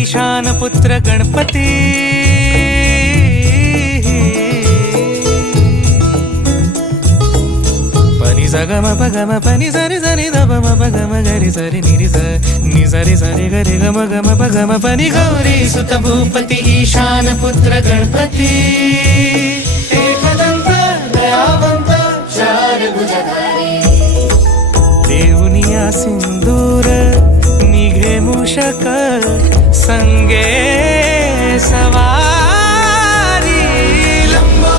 ईशान पुत्र गणपती पनी सगम पगम पनी सरी सरी दब म पगम गरी सरी निरी स नि सरी सरी गरी गम गम पगम पनी गौरी सुत भूपति ईशान पुत्र गणपती एकदंत दयावंत चार भुजधारी देवनिया सिंदूर निघे मूषक संगे सवा